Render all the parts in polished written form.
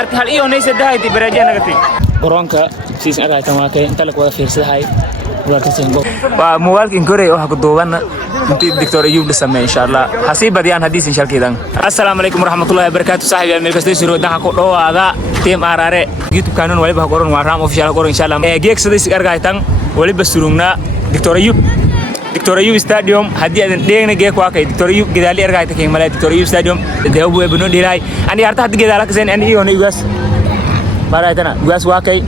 arti hal iyo neysa dahayti barajana gati garoonka siisan aragtan waa kay inta la wada fiirsadahay waa muuqaalka inkorey waxa ku duubana intii Dr. Ayub Dhisame insha Allah hasi badiyaan hadiisin shalkiidan assalaamu alaykum warahmatullahi wabarakatuh saaxiib meel kasta soo dhaha ku dhawaada team arare youtube channel waliba qoran waa raam official qoran insha Allah geegsadaysi argaytan waliba surugna Dr. Ayub Stadium hadii adan dheegna geek waa kay Dr. Ayub gidaali argayta kay malay Dr. Ayub Stadium deebu ebno dhilay ani arta hadii gidaala ka seen ani iyo nigas baradana gas waa kay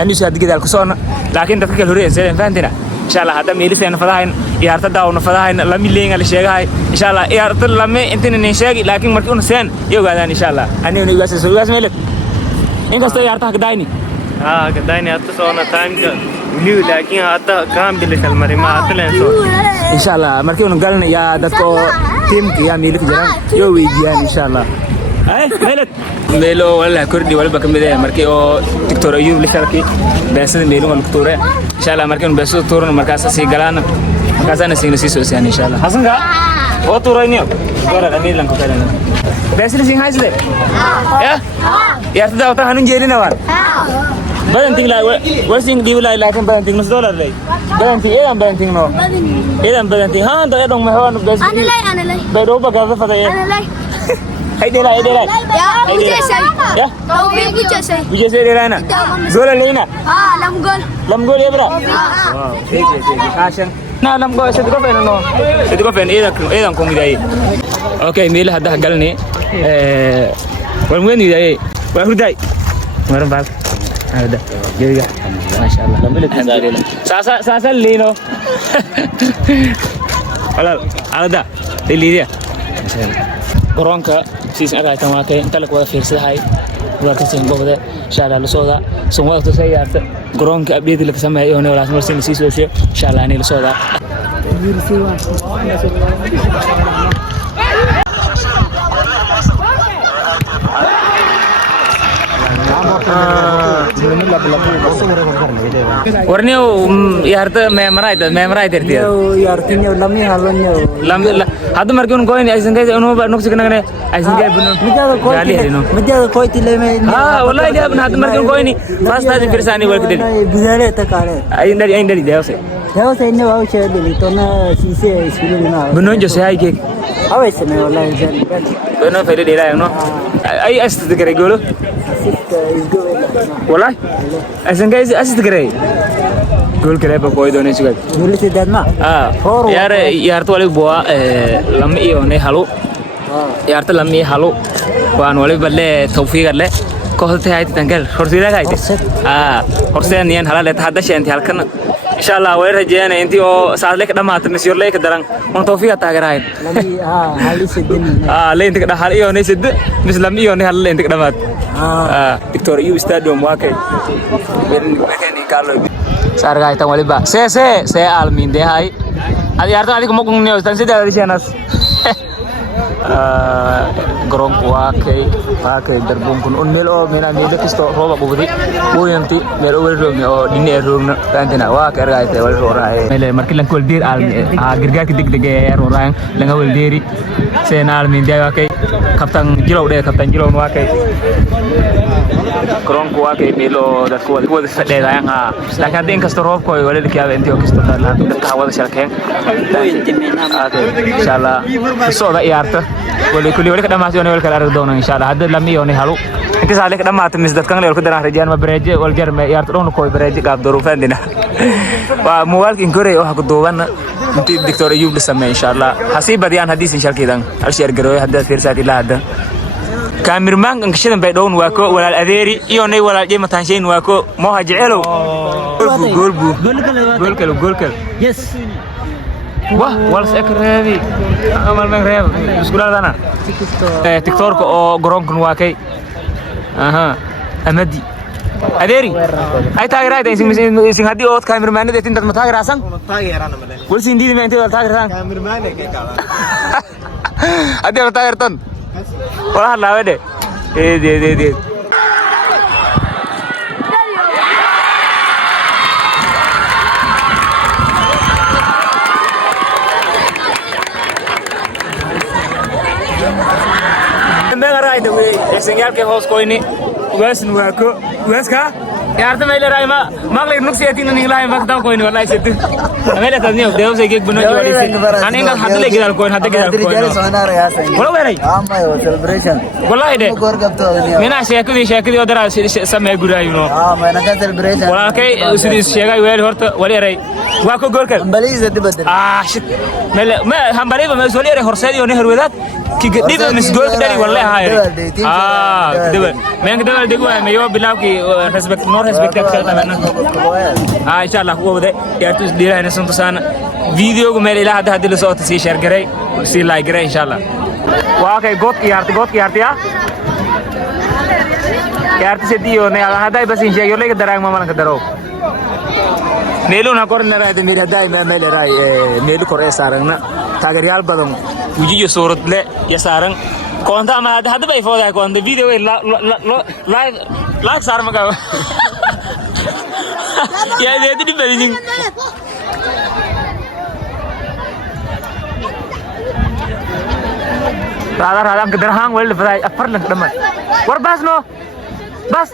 ani soo hadii gidaal ku soona laakiin dadka kale hore insan fahantina insha Allah hada meeliseen fadahayn ciyaarta daawna fadahayn la mileen la sheegahay insha Allah ciyaarta lama intina nin sheegi laakiin markii uu seen iyaga insha Allah ani uu gas soo gas meelad inkasta ciyaarta ka daayni ka daayni hada soona time new laakiin hada kaam bilisal marima hada leen soo insha Allah markii uu galna ya dadko teamka ya meelka jiraan iyo weydiyaan insha Allah ay meelad meelo wala kordhi wala kamid ah markii oo Dr. Ayub la sharki baasada meelo wala tuure insha Allah markii uu baasada tuurno markaas si galaan markaasana si soo siyaan insha Allah hasan ga oo tuurayniyo wala amil lan ku kalana baasada si haysde ya tada wata hanun jeedina waan badan tig la wasin diiw la laakiin badan tig $1 lay badan tig badan tig no badan tig haan da dong ma hoon baasada ana lay baydo baga faday ana lay هيدي لا يا يا وجه لنا زول لينا لم قول يا برا عشان لم قول سيدكو فين اذا كم جاي اوكي ميل هذا قالني وين جاي وهداي مرن باك هذا جاي ما شاء الله الحمد لله ساسا لينو هذا اللي دي garoonka siisan aragtan waa kay inta la wada fiirsadahay waa ka seen gobada insha Allah la sooda soo wada tusayarta garoonka update la sameeyo oo walaas mar sii soo insha Allah ani la sooda warniyo yaarta meemaraay dirtiya yaartinyo lami halonyo lam hadu markii goyn aysan gaay inuu ba nuqsi kana aysan gaay bino midada koyti leemay wallahi gaab hadu markii goyn faasta firsani walkadil bidale takare ay ndari deewse inna waa sheegay tona siise iskulina bino jose hay geek aweysana wallahi jan bino fayda dheerayo no ay asad garay golo والله أحسن جايز أسد كري قول كلام بقوي دوني شو قال قول لي دادما يارت والي بوا لما يوني حلو يارت لما يحلو وان والي بدله توفيق له كهت هاي تنقل خرسي لا هاي خرسي نيان هلا لتحدث أنت هالكنا إن شاء الله وين رجعنا أنتي أو سالك دمات مسير لك دران من توفيق تاجر هاي هالي سدني لين تكده هالي يوني سد بس لما يوني هلا لين تكده مات Dr. Ayub Stadium wakai begini kalau sarga itu waliba se almin deh hai adi arto adi kemukung nih dan sih dari sana gerong wakai berbungkun melo mina melo kisto roba budi buyanti melo wero melo dini erung nanti na wakai arga itu wal rorai melo marki langkul dir almin gerga kidik dege orang langkul diri se almin deh wakai kapten jilau wakai كرون كواكي ميلو دكوا دكوا سديدا ينها لكن دين كستروف كوي ولا دكيا انتيو كستوتا لا دكوا ودا شركين ان شاء الله سودا يارتا ولا كدا ماسيون ولا كلا دونا ان شاء الله هذا لمي يوني حلو انت سالك كدا مات مس دكان لو كدا رجان ما بريج ولا جرم يارتا دون كوي بريج قاب دروفان دينا وموالك انكوري waxa ku duuban intii Dr. Ayub Dhisame insha Allah hasi badiyaan hadiisin shalkiidan hal sheer garoy hadda fiirsati la hadda كاميرمان انكشدن بيدون واكو ولا الأذيري يوني ولا جيم تانشين واكو ما هجعله جول كل يس واه ولا سكر هذه عمل من ريال مسكولا دانا تكتور كو غرون كن واكي أمدي أذيري أي تاجر هاي تنسين هدي أوت كاميرمان ده تين تمتاجر أصلا كل سين دي من تين تاجر أصلا كاميرمان كيكا هدي تاجر تون wah lawe deh deh Mengarai itu, esenggal ke host ko ini واسن واكو واسكا يا عرفت ما إلى رأي ما غير نقصي أتينا نقلها ما كتاب كوين والله يسد ما إلى تزنيه بديهم زي كيك بنوجي ولا يسد أنا إنقل حد لي كذا الكوين حد كذا الكوين ولا وين ஆமா celebration والله ده core cup தோ من عشان كذي ودرا سمع يقول أيونو ஆமா எனக்கு celebration ولا كي سيد شيء ويل هرت ولا رأي واكو جوركل بلي زد بدل شت ما هم بريء ما سولي رأي هرسالي ونهر وذات كي قديم مس جول كداري والله هاي كده من كده دقوا ما يو بلاو كي respect no respect كذا تمام إن شاء الله هو ده يا توس ديره هنا سنتسان فيديو को मेरे इलाहा दा दिल सोत सी शेयर करे सी लाइक करे इंशाल्लाह वाह के गोत यार यार से दियो ने ada bas insya Allah ke darang mama ke daro melu na kor na rai mera dai me mele rai melu kor sarang na tagar yal badong uji yo sorot le ya sarang kon ta ma hada bai foda kon de video live sarang ka ya de di bari ning Rada ke derhang wel fry afar lang teman war bas no bas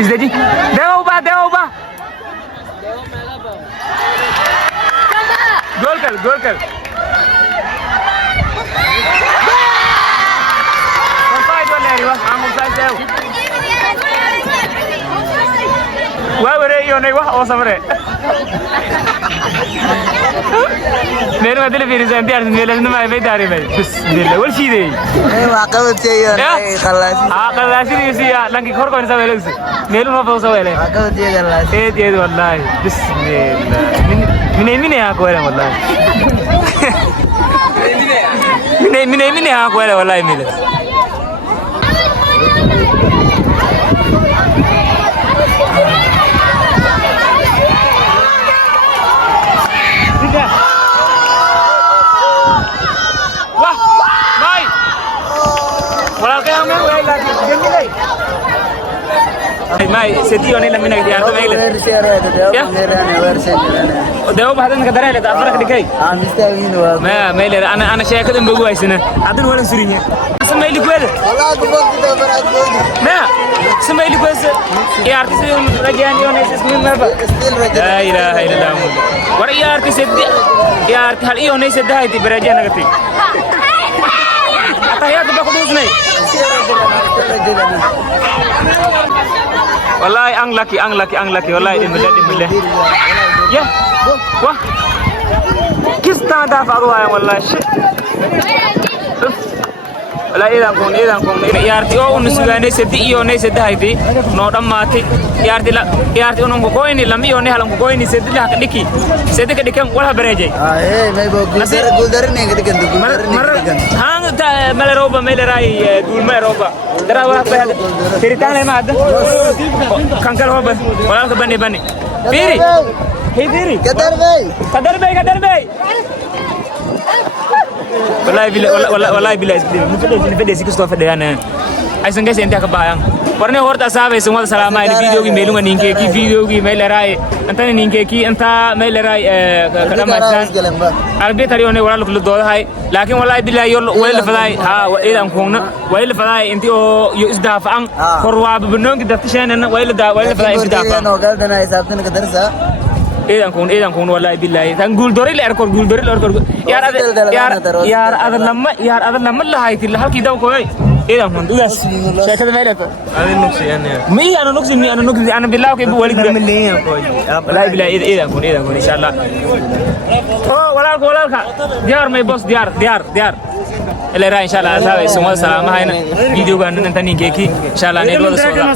izleji dewa ubah gol kal sampai gol dari wah amu saja wah bere yo ne wah oh samre मेरे में दिल फिर से अंतियार से मेरे में मैं दारे में बस दिल वल शी दे वाकब चाहिए नहीं खलास खलास नहीं सी लंकी खोर कौन सा वेले से मेरे में बहुत सा वेले वाकब चाहिए खलास ये والله बिस्मिल्लाह मिने यहाँ को है والله मिने यहाँ को है والله मिले Mai seti one lamina gitu atau mai le ya dewa bahadan kadar le ta afar kadikai mista ini wa mai le ana shaya kadin bugu ai sina adun wala surinya samai li kwel Allah ko bokti da barat bokti na samai li kwel ya artist rajani one is min marba la ilaha illallah war ya artist ya artist hal iyo ne sedda hai ti berajana gati atahiyat ba kudus nahi wallahi ang laki wallahi dimle ya wah kista da faruwa wallahi shit wallahi idan kon yarti o un sugane seddi iyo ne sedda hayti no damati yarti onon ko ini lam iyo ne halam ko ini seddi la diki seddi ka dikan wala bereje mai bo guldar ne dikan hang ta meleroba melerai dul meleroba dara wa pa tiritane ma ad kankal hoba wala ka bani piri hey piri kadar bay wallahi bila ni fede sikus to fede ana ai sanga sente ka bayang warne horta sabe semua salama ini video gi melunga ninke ki video gi melerai anta ninke ki anta melerai kada masan arbe tari one wala lu do hay lakin wallahi bila yo wala fadai ha idan konna wala fadai inti o yo isdafa an korwa bunong gi daftishana wala fadai isdafa no galdana hisabtan ka darsa idan kon wallahi billahi tan guldori le arkor yar adan lamma la hayti halki daw ko idan kon dugas shakada meelaka mi ana nuksi ana billahi ko wali wallahi billahi idan kon inshallah wala ka diar may boss diar ele ra inshallah sabe semua salama hayna video gan nan tan ninke ki inshallah ne wala